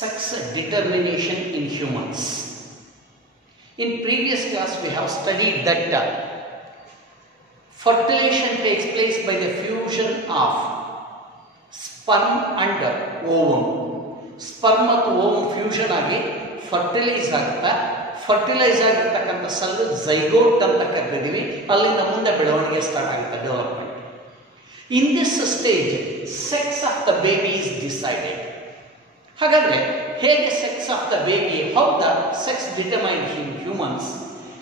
sex determination in humans. In previous class we have studied that fertilization takes place by the fusion of sperm and ovum. Sperm ಮತ್ತು ovum fusion ಆಗಿ fertilize ಆಗುತ್ತಾ, fertilize ಆಗಿರ್ತಕ್ಕಂಥ cell zygote ಅಂತ ಕರೆದಿದ್ದೀವಿ. ಅಲ್ಲಿಂದ ಮುಂದೆ ಬೆಳವಣಿಗೆ start ಆಗುತ್ತೆ, development. In this stage sex of the baby is decided. ಹಾಗಾದ್ರೆ ಹೇಗೆ sex of the baby, how the sex determined in humans?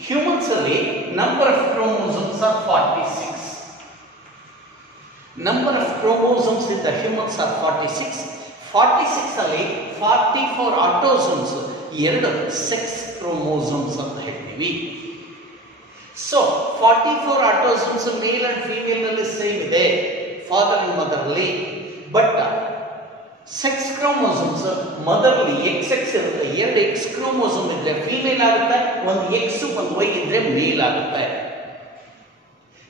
Humans ಅಲ್ಲಿ number of chromosomes are 46. Number of chromosomes in the humans are 46. 46 ಅಲ್ಲಿ 44 autosomes, 2 sex chromosomes ಅಂತ ಹೇಳ್ತೀವಿ. So 44 autosomes male and female ನಲ್ಲಿ same ಇದೆ, father and mother ಅಲ್ಲಿ. But sex chromosomes motherly XX ಇರುತ್ತೆ, 2 X chromosome ಇದ್ರೆ female ಆಗುತ್ತೆ, ಒಂದು X ಒಂದು Y ಇದ್ರೆ ಮೇಲ್ ಆಗುತ್ತೆ.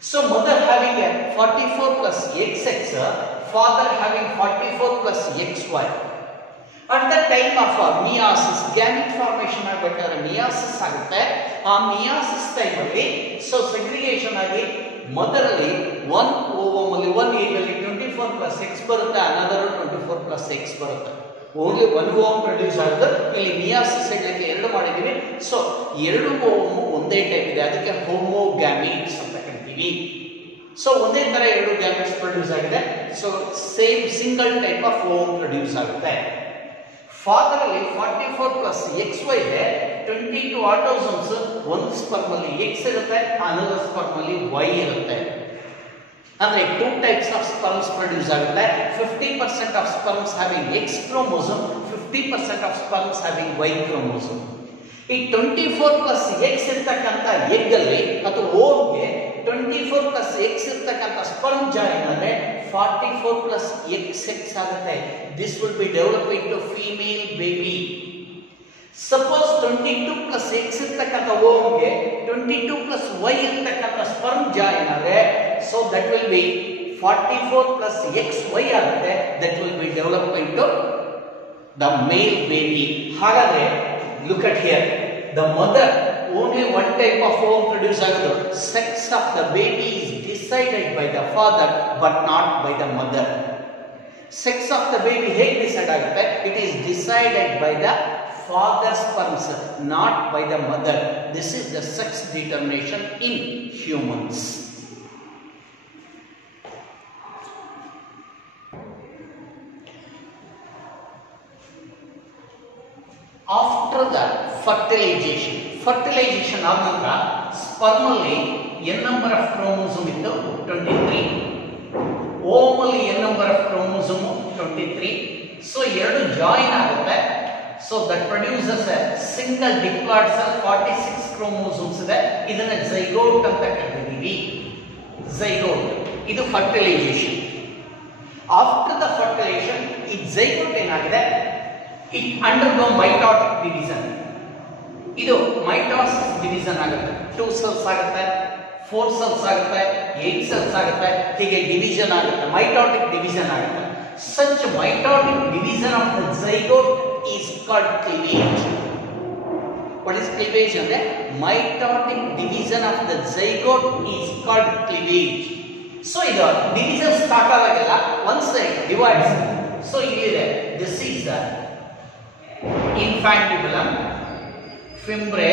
So mother having 44 plus XX, father having 44 plus XY. At the time of meiosis, gamete formation ಆಗಬೇಕಾದ್ರೆ ಮಿಯಾಸಿಸ್ ಆಗುತ್ತೆ. ಆ ಮಿಯಾಸಿಸ್ ಟೈಮಲ್ಲಿ ಸೊ ಸೆಗ್ರಿಗೇಷನ್ ಆಗಿ ಮದರ್ ಅಲ್ಲಿ 1 ಓವಮ್ ಅಲ್ಲಿ 1 egg ಅಲ್ಲಿ 24 ಪ್ಲಸ್ X ಬರುತ್ತೆ, ಅನದರ್ 24 ಪ್ಲಸ್ X ಬರುತ್ತೆ. ಓನ್ಲಿ 1 ಓವಮ್ ಪ್ರೊಡ್ಯೂಸ್ ಆಗುತ್ತೆ. ಇಲ್ಲಿ ಮಿಯಾಸಿಸ್ ಹೇಳಲಿಕ್ಕೆ 2 ಮಾಡಿದೀವಿ. ಸೊ 2 ಓವಮ್ ಒಂದೇ ಟೈಪ್ ಇದೆ, ಅದಕ್ಕೆ ಹೋಮೋಗ್ಯಾಮೀಟ್ಸ್ ಅಂತ ಕರಿತೀವಿ. ಸೊ ಒಂದೇ ತರ 2 ಗ್ಯಾಮೀಟ್ಸ್ ಪ್ರೊಡ್ಯೂಸ್ ಆಗಿದೆ. So same single type of ovum produce ಆಗುತ್ತೆ. ಫಾದರ್ ಅಲ್ಲಿ 44 ಪ್ಲಸ್ XY ಇದೆ, 22 ಆಟೋಸೋಮ್ಸ್, ಒಂದು ಸ್ಪರ್ಮ್ ಅಲ್ಲಿ X ಇರುತ್ತೆ, ಅನದರ್ ಸ್ಪರ್ಮ್ ಅಲ್ಲಿ Y ಇರುತ್ತೆ. ಅಂದ್ರೆ 2 ಟೈಪ್ಸ್ ಆಫ್ ಸ್ಪರ್ಮ್ಸ್ ಪ್ರೊಡ್ಯೂಸ್ ಆಗುತ್ತೆ. 50% of sperms having X chromosome, 50% of sperms having Y chromosome. ಈ 24 ಪ್ಲಸ್ X ಇರ್ತಕ್ಕಂಥ ಎಗ್ ಅಲ್ಲಿ ಅಥವಾ ಓವ್ಗೆ 24 ಪ್ಲಸ್ X ಇರ್ತಕ್ಕಂಥ ಸ್ಪರ್ಮ್ ಜಾಯಿನ್ ಆದ್ರೆ 44 ಪ್ಲಸ್ XX ಆಗುತ್ತೆ. This will be developed into female baby. Suppose 22 plus X ಇರ್ತಕ್ಕಂಥ ಓವ್ಗೆ 22 plus Y ಇರ್ತಕ್ಕಂಥ sperm join ಆದ್ರೆ so that will be 44 plus XY ಆಗುತ್ತೆ. That will be developed into the male baby. ಹಾಗಾದ್ರೆ look at here, the mother only one type of ovum produce ಆಗೋದು. Sex of the baby is decided by the father but not by the mother. Sex of the baby ಹೇಗೆ decide ಆಗುತ್ತೆ? It is decided by the father's sperms, not by the mother. This is the sex determination in humans. After the fertilization ಆದ ನಂತರ sperm ಅಲ್ಲಿ n number of chromosome ಇತ್ತು 23, ovum ಅಲ್ಲಿ n number of chromosome 23. So 2 join ಆಗುತ್ತೆ. So that produces a single diploid cell, 46 chromosomes ಇದೆ. ಇದನ್ನ zygote ಅಂತ ಕರೀತೀವಿ. ಝೈಗೋಟ್ ಇದು ಫರ್ಟಿಲೈಸೇಷನ್. ಆಫ್ಟರ್ ದ ಫರ್ಟಿಲೈಸೇಷನ್ ಈ ಝೈಗೋಟ್ ಏನಾಗಿದೆ, ಇಟ್ ಅಂಡರ್ಗೋ ಮೈಟಾಟಿಕ್ ಡಿವಿಷನ್. ಇದು ಮೈಟಾಸಿಸ್ ಡಿವಿಷನ್ ಆಗುತ್ತೆ. 2 ಸೆಲ್ಸ್ ಆಗುತ್ತೆ, 4 ಸೆಲ್ಸ್ ಆಗುತ್ತೆ, 8 ಸೆಲ್ಸ್ ಆಗುತ್ತೆ, ಹೀಗೆ ಡಿವಿಷನ್ ಆಗುತ್ತೆ, ಮೈಟಾಟಿಕ್ ಡಿವಿಷನ್ ಆಗುತ್ತೆ. Such mitotic division of the zygote is called cleavage. What is cleavage? ಅಂದ್ರೆ mitotic division of the zygote is called cleavage. So ಇದು division start ಆದಾಗೆಲ್ಲ one side divides. So ಇಲ್ಲಿದೆ, this is the infantibulum, fimbre.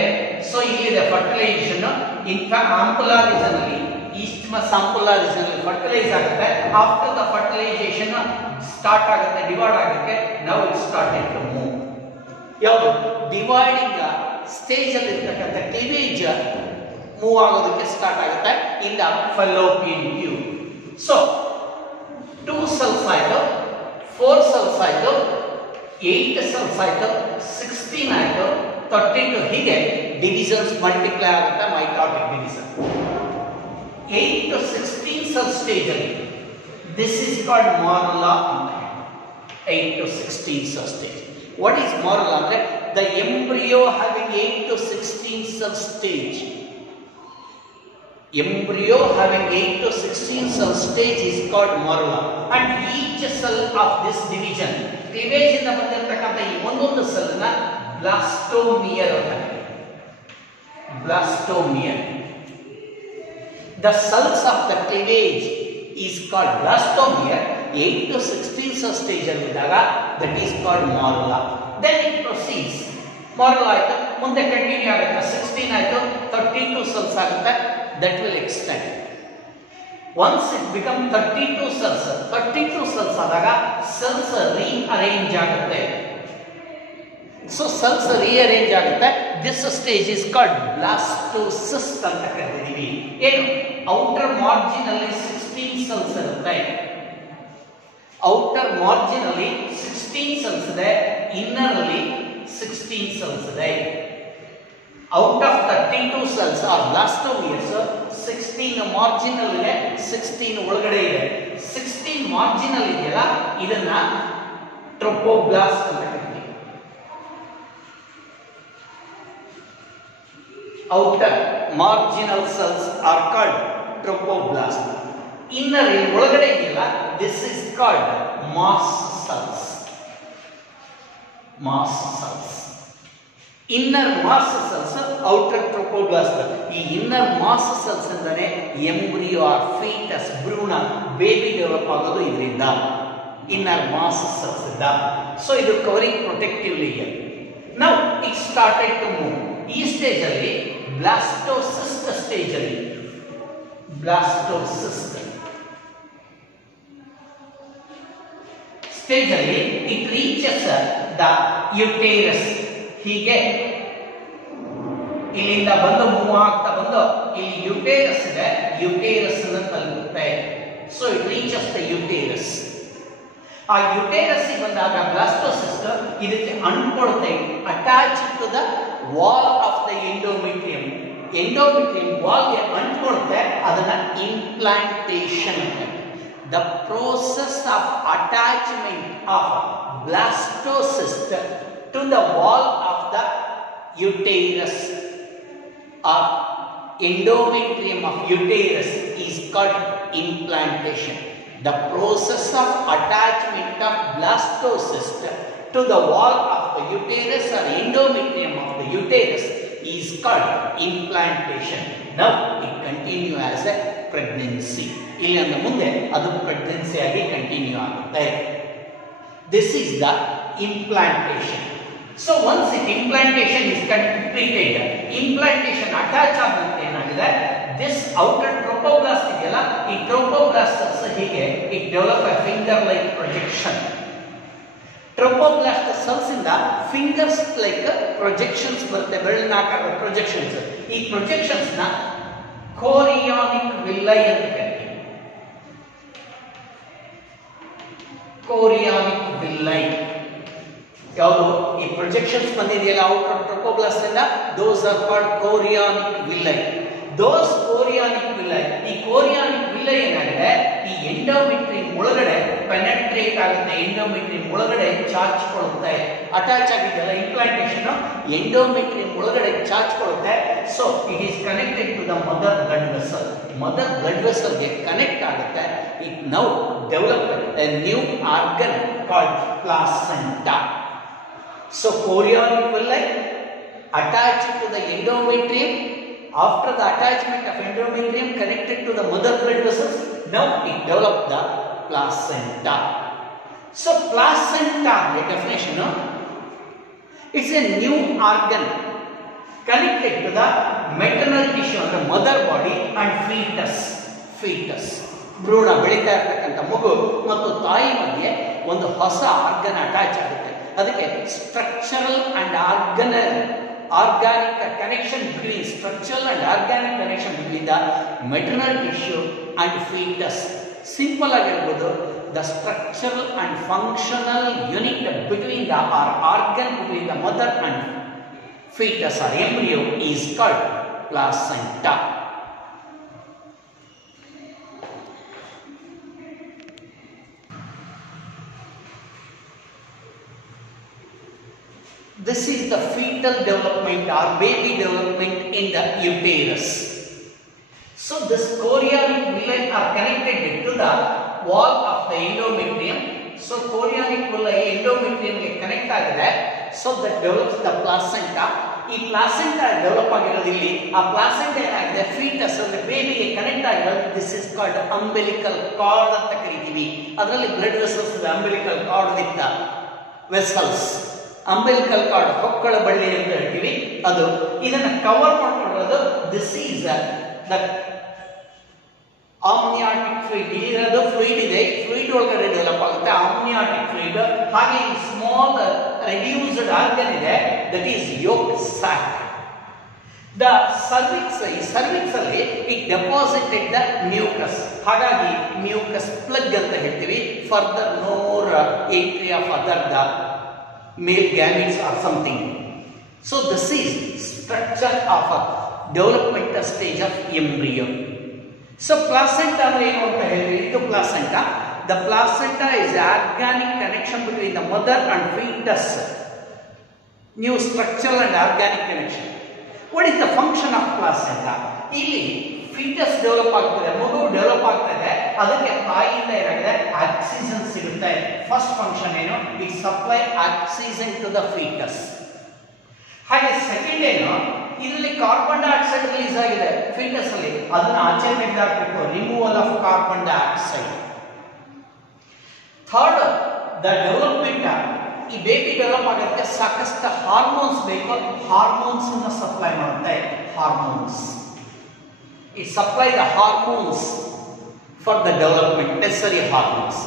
So ಇಲ್ಲಿದೆ fertilization, ampulla region ಅಲ್ಲಿ, isthmus ampulla region ಅಲ್ಲಿ fertilize ಆಗುತ್ತೆ. After the fertilization start ಆಗುತ್ತೆ, divide ಆಗುತ್ತೆ. now it started to move. ಯಾವುದು ಡಿವೈಡಿಂಗ್ ಸ್ಟೇಜ್ ಅಲ್ಲಿ ಇರ್ತಕ್ಕಂಥ ಕ್ಲೀವೇಜ್ ಮೂವ್ ಆಗೋದಕ್ಕೆ ಸ್ಟಾರ್ಟ್ ಆಗುತ್ತೆ in the fallopian tube. So 2 cells ಆಯ್ತು, 4 ಸೆಲ್ಸ್ ಆಯ್ತು, 8 ಸೆಲ್ಸ್ ಆಯ್ತು, 16 ಆಯ್ತು, 32, ಹೀಗೆ ಡಿವಿಷನ್ಸ್ ಮಲ್ಟಿಪ್ಲೈ ಆಗುತ್ತೆ. Mitotic division 8 to 16 cell stage ಅಲ್ಲಿ, this is called morula. 8 to 16 cell stage. What is morula? ಅಂದ್ರೆ the embryo having 8 to 16 cell stage. Embryo having 8 to 16 cell stage is called morula, and each cell of this division, cleavage ಇಂದ ಬಂದಿರತಕ್ಕಂತ ಈ ಒಂದೊಂದು cell ನ ಬ್ಲಾಸ್ಟೋಮಿಯರ್ ಅಂತಾರೆ. ಬ್ಲಾಸ್ಟೋಮಿಯರ್. The cells of the cleavage is called blastomere. 8 to 16 cell stage ಅಲ್ಲಿ ಇದ್ದಾಗ that is called morula. Then it proceeds. Morula ಆಯ್ತು, ಮುಂದೆ continue ಆಗುತ್ತೆ. 16 ಆಯ್ತು, 32 cells ಆಗುತ್ತೆ. That will extend. Once it become 32 cells ಆದಾಗ cells rearrange ಆಗುತ್ತೆ. So cells rearrange ಆಗುತ್ತೆ. This stage is called blastocyst ಅಂತ ಕರೀತೀವಿ. ಏನು outer margin ಅಲ್ಲಿ 16 cells ಇರುತ್ತೆ. outer margin ಅಲ್ಲಿ 16 cells ಇದೆ, inner ಅಲ್ಲಿ 16 cells ಇದೆ. Out of 32 cells are blastomeres, 16 marginal ಇದೆ, 16 ಒಳಗಡೆ ಇದೆ. 16 marginal ಇದೆಯಲ್ಲ, ಇದನ್ನ ಟ್ರೋಪೋಬ್ಲಾಸ್ಟ್ ಅಂತ ಕರೀತೀವಿ. Outer marginal cells are called trophoblast. Inner ಒಳಗಡೆ ಇದೆಯಲ್ಲ, this is called mass cells. Mass cells. Inner mass cells, outer trophoblast. ಈ inner mass cells ಅಂತಾನೆ embryo or fetus, ಭ್ರೂಣ, ಬೇಬಿ ಡೆವಲಪ್ ಆಗೋದು ಇದರಿಂದ. Inner mass cells ಇಂದ. So ಇದು covering protective layer. Now it started to move. ಈ stage ಅಲ್ಲಿ blastocyst stage ಅಲ್ಲಿ ಬ್ಲಾಸ್ಟೋಸಿಸ್ಟ್ ಸ್ಟೇಜ್ ಅಲ್ಲಿ ಇಟ್ ರೀಚಸ್ ದ ಯುಟೇರಸ್. ಹೀಗೆ ಇಲ್ಲಿಂದ ಬಂದು ಮೂವ್ ಆಗ್ತಾ ಬಂದು ಇಲ್ಲಿ ಯುಟೇರಸ್ ಇದೆ, ಯುಟೇರಸ್ ಅನ್ನು ತಲುಪುತ್ತೆ. So it reaches the uterus. ಆ ಯುಟೇರಸ್ ಬಂದಾಗ ಬ್ಲಾಸ್ಟೋಸಿಸ್ಟ್ ಇದಕ್ಕೆ ಅಂಟ್ಕೊಳುತ್ತೆ, attach to the wall of the endometrium. Endometrium ವಾಲ್ಗೆ ಅಂಟ್ಕೊಳುತ್ತೆ, ಅದನ್ನ ಇಂಪ್ಲಾಂಟೇಶನ್ ಅಂತ. The process of attachment of blastocyst to the wall of the uterus or endometrium of uterus is called implantation. The process of attachment of blastocyst to the wall of the uterus or endometrium of the uterus is called implantation. Now it continue as a pregnancy. ಇಲ್ಲಿ ಅಂದ ಮುಂದೆ ಅದು pregnancy ಆಗಿ continue ಆಗುತ್ತೆ. This is the implantation. So once implantation is completed, implantation attach ಆಗುತ್ತೆ ಏನಾಗಿದೆ, this outer trophoblast ಇದೆಯಲ್ಲ, ಈ trophoblast ಹೀಗೆ it develop a finger like projection. Trophoblast cells ಇಂದ fingers like projections ಬರುತ್ತೆ, ಬೆರಳಿನಾಕಾರದ projections. ಈ projections ನ chorionic villi ಅಂತ ಕರೀತೀವಿ. chorionic villi ಯಾವುದು ಈ ಪ್ರೊಜೆಕ್ಷನ್ಸ್ ಬಂದಿದೆಯಲ್ಲ ಔಟರ್ ಟ್ರೋಪೋಬ್ಲಾಸ್ಟ್ ಇಂದ, those are called chorionic villi. those chorionic villi, ಈ chorionic villi ಏನಾಗಿದೆ, ಈ ಎಂಡೋಮೆಟ್ರಿಯಂ ಒಳಗಡೆ ಪೆನೆಟ್ರೇಟ್ ಆಗುತ್ತೆ, ಎಂಡೋಮೆಟ್ರಿಯಂ ಒಳಗಡೆ ಚಾಚ್ಕೊಳ್ಳುತ್ತೆ. ಅಟ್ಯಾಚ್ ಆಗಿದೆಯಲ್ಲ ಇಂಪ್ಲಾಂಟೇಷನ್, ಎಂಡೋಮೆಟ್ರಿಯಂ ಒಳಗಡೆ ಚಾಚ್ಕೊಳ್ಳುತ್ತೆ. So it is connected to the mother blood vessel. Mother blood ವೆಸಲ್ಗೆ ಕನೆಕ್ಟ್ ಆಗುತ್ತೆ. It now develop a new organ called placenta. So chorionic villi attached to the endometrium. After the attachment of endometrium connected to the mother blood vessels, now it developed the placenta. So placenta, the definition, it's a new organ connected to the maternal tissue of the mother body and fetus. ಭ್ರೂಣ ಬೆಳೀತಾ ಇರತಕ್ಕಂಥ ಮಗು ಮತ್ತು ತಾಯಿ ಮಧ್ಯೆ ಒಂದು ಹೊಸ organ attach ಆಗುತ್ತೆ. ಅದಕ್ಕೆ structural and organic connection between structural and organic connection between the maternal tissue and fetus. Simple ಆಗಿ ಹೇಳ್ಬೋದು, the structural and functional unit between the organ between the mother and fetus or embryo is called placenta. This is the fetal development or baby development in the uterus. So So this chorionic villi are connected to the wall of the endometrium. So chorionic villi endometrium ಗೆ connect ಆಗಿದೆ. So that develops the placenta. ಈ placenta develop ಆಗಿರೋದು ಇಲ್ಲಿ. ಆ placenta ಏನಾಗಿದೆ, foetus ಅಂದ್ರೆ ಬೇಬಿಗೆ connect ಆಗಿರೋದು. This is called umbilical cord ಅಂತ ಕರಿತೀವಿ. ಅದರಲ್ಲಿ ಬ್ಲಡ್ ವೆಸಲ್ಸ್ ಇದೆ. Umbilical cord with vessels, umbilical cord ಹೊಕ್ಕಳ ಬಳ್ಳಿ ಅಂತ ಹೇಳ್ತೀವಿ. ಅದು ಇದನ್ನ ಕವರ್ ಮಾಡ್ಕೊಂಡಿರೋದು. This is the amniotic fluid. ಇಲ್ಲಿರೋದು ಫ್ಲೂಯಿಡ್ ಇದೆ. ಫ್ಲೂಯಿಡ್ ಒಳಗಡೆ ಡೆವಲಪ್ ಆಗುತ್ತೆ ಆಮ್ನಿಯಾಟಿಕ್ ಫ್ಲೂಯಿಡ್. ಹಾಗೆ ಈ ಸ್ಮಾಲ್ ರೆಡ್ಯೂಸ್ಡ್ ಆರ್ಗನ್ ಇದೆ, that is yolk sac. The cervix, ಈ ಸರ್ವಿಕ್ಸ್ ಅಲ್ಲಿ ಇಟ್ ಡೆಪಾಸಿಟೆಡ್ ದ ಮ್ಯೂಕಸ್. ಹಾಗಾಗಿ ಮ್ಯೂಕಸ್ ಪ್ಲಗ್ ಅಂತ ಹೇಳ್ತೀವಿ. Further no more entry of other the male gametes or something. So this is structure of a developmental stage of embryo. So placenta ಅಂದ್ರೆ ಏನು ಅಂತ ಹೇಳಿದ್ರೆ, ಇದು placenta. The placenta is organic connection between the mother and fetus. New structural and organic connection. What is the function of placenta? ಇಲ್ಲಿ fetus develop ಆಗ್ತದೆ, ಮಗು develop ಆಗ್ತದೆ. ಅದಕ್ಕೆ ತಾಯಿಯಿಂದ ಏನಾಗಿದೆ, ಆಕ್ಸಿಜನ್ ಸಿಗುತ್ತೆ. ಫಸ್ಟ್ ಫಂಕ್ಷನ್ ಏನು, it supply oxygen to the foetus. ಹಾಗೆ ಸೆಕೆಂಡ್ ಏನು, ಇದರಲ್ಲಿ ಕಾರ್ಬನ್ ಡೈಆಕ್ಸೈಡ್ ರಿಲೀಸ್ ಆಗಿದೆ ಫೀಟಸ್ ಅಲ್ಲಿ, ಅದನ್ನ ಆಚೆ ತೆಗೆದಾಕಬೇಕು, removal of carbon dioxide. Third, the development, ಈ ಬೇಬಿ ಡೆವಲಪ್ ಆಗೋದಕ್ಕೆ ಸಾಕಷ್ಟು ಹಾರ್ಮೋನ್ಸ್ ಬೇಕು. ಹಾರ್ಮೋನ್ಸ್ ಅನ್ನು ಸಪ್ಲೈ ಮಾಡುತ್ತೆ. Hormones, it supply the hormones for the development, necessary hormones.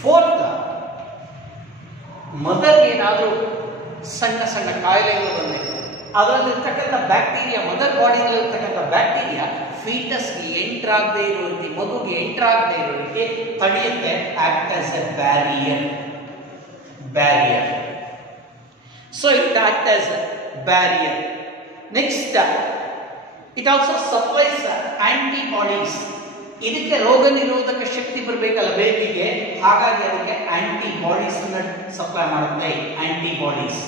Fourth, mother ಏನಾದರೂ ಸಣ್ಣ ಸಣ್ಣ ಕಾಯಿಲೆಗಳು ಬಂದರೆ ಅದರಲ್ಲಿರ್ತಕ್ಕಂಥ ಬ್ಯಾಕ್ಟೀರಿಯಾ, ಮದರ್ ಬಾಡಿಯಲ್ಲಿರ್ತಕ್ಕಂಥ ಬ್ಯಾಕ್ಟೀರಿಯಾ ಫೀಟಸ್ಗೆ ಎಂಟರ್ ಆಗದೆ ಇರೋ ರೀತಿ, ಮಗುಗೆ ಎಂಟರ್ ಆಗದೆ ಇರೋ ರೀತಿ ತಡೆಯುತ್ತೆ. Act as a barrier. So it act as a barrier. Next, it also supplies antibodies. ಇದಕ್ಕೆ ರೋಗ ನಿರೋಧಕ ಶಕ್ತಿ ಬರಬೇಕಲ್ಲ ಬೇಬಿಗೆ, ಹಾಗಾಗಿ ಅದಕ್ಕೆ ಆಂಟಿಬಾಡೀಸ್ ಅನ್ನು ಸಪ್ಲೈ ಮಾಡುತ್ತೆ. Antibodies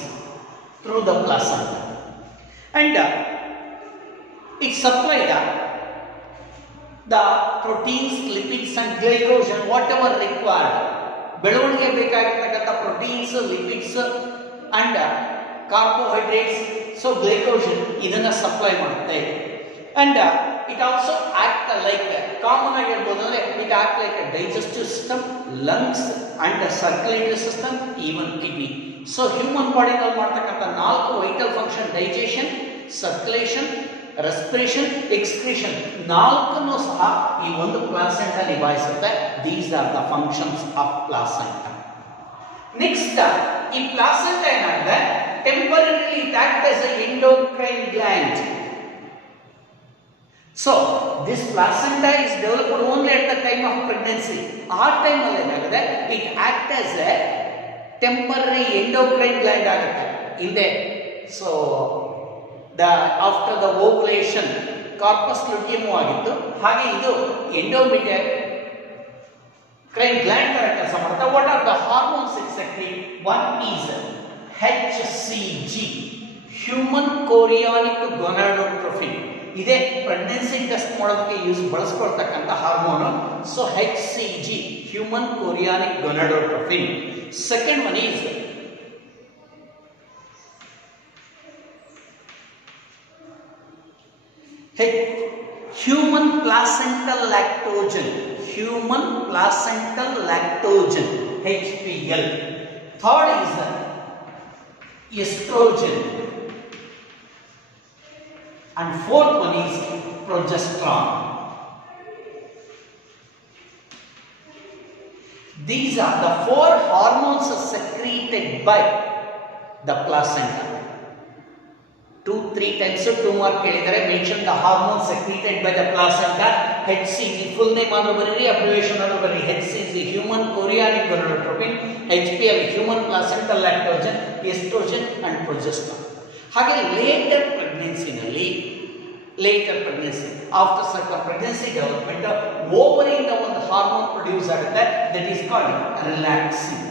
through the placenta. And it supplied the proteins, lipids and glycogen whatever required. ಬೆಳವಣಿಗೆ ಬೇಕಾಗಿರತಕ್ಕಂಥ proteins, lipids and carbohydrates, so glycogen ಇದನ್ನ ಸಪ್ಲೈ ಮಾಡುತ್ತೆ. And it also act like, common ಆಗಿ ಹೇಳ್ಬೋದು ಅಂದ್ರೆ it act like digestive system, lungs and circulatory system, even kidney. So human ಬಾಡಿನಲ್ಲಿ ಮಾಡ್ತಕ್ಕಂಥ 4 vital function, digestion, circulation, respiration, excretion, 4 ಸಹ ಈ ಒಂದು ಪ್ಲಾಸೆಂಟಾ ನಿಭಾಯಿಸುತ್ತೆ. These are the functions of placenta. Next, ಈ ಪ್ಲಾಸೆಂಟಾ ಏನಾಗಿದೆ, temporarily it act as a endocrine gland. So this placenta is developed only at the time of pregnancy. ಆ time ಅಲ್ಲಿ ಏನಾಗಿದೆ, it act as a temporary endocrine gland ಆಗುತ್ತೆ ಹಿಂದೆ. So after the ovulation corpus luteum ಆಗಿತ್ತು, ಹಾಗೆ ಇದು endocrine gland ತರ ಕೆಲಸ ಮಾಡುತ್ತೆ. What are the hormones it secrete? One is HCG, human chorionic gonadotropin. ಇದೇ ಪ್ರೆಗ್ನೆನ್ಸಿ ಟೆಸ್ಟ್ ಮಾಡೋದಕ್ಕೆ ಬಳಸ್ಕೊಳ್ತಕ್ಕಂಥ hormone. So HCG, human chorionic gonadotropin. Second one is human placental lactogen. Human placental lactogen, HPL. Third is estrogen. And fourth one is progesterone. These are the 4 hormones secreted by the placenta. 2-3 times 2 mark ಕೇಳಿದರೆ mention the hormones secreted by the placenta. HCG full name ಆದ್ರೂ ಬರೀರಿ, abbreviation ಆದ್ರೂ ಬರೀರಿ. HCG human chorionic gonadotropin, HPL human placental lactogen, estrogen and progesterone. ಹಾಗೆ litre ಪ್ರೆಗ್ನೆನ್ಸಿನಲ್ಲಿ, after ಸರ್ಕಮ್ pregnancy development, ಓವರಿಯಿಂದ ಒಂದು hormone produce ಆಗುತ್ತೆ, that is called ರಿಲ್ಯಾಕ್ಸಿನ್.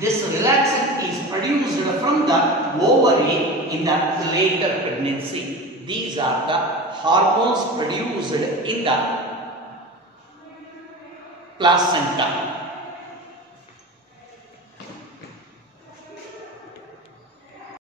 This relaxin is produced from the ovary in the later pregnancy. These are the hormones produced in the placenta.